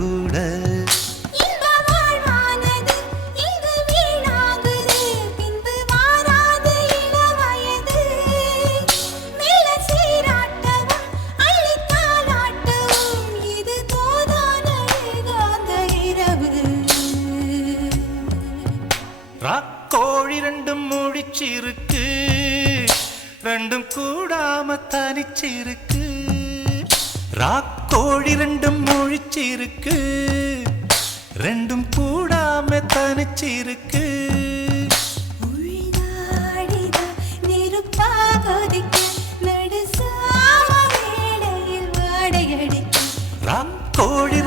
கூட ராக்கோழி ரெண்டும் முழிச்சிருக்கு, ரெண்டும் கூடாம தனிச்சிருக்கு. ராக்கோழி ரெண்டும் முழிச்சிருக்கு, ரெண்டும் கூடாம தனிச்சிருக்கு. ராக்கோழி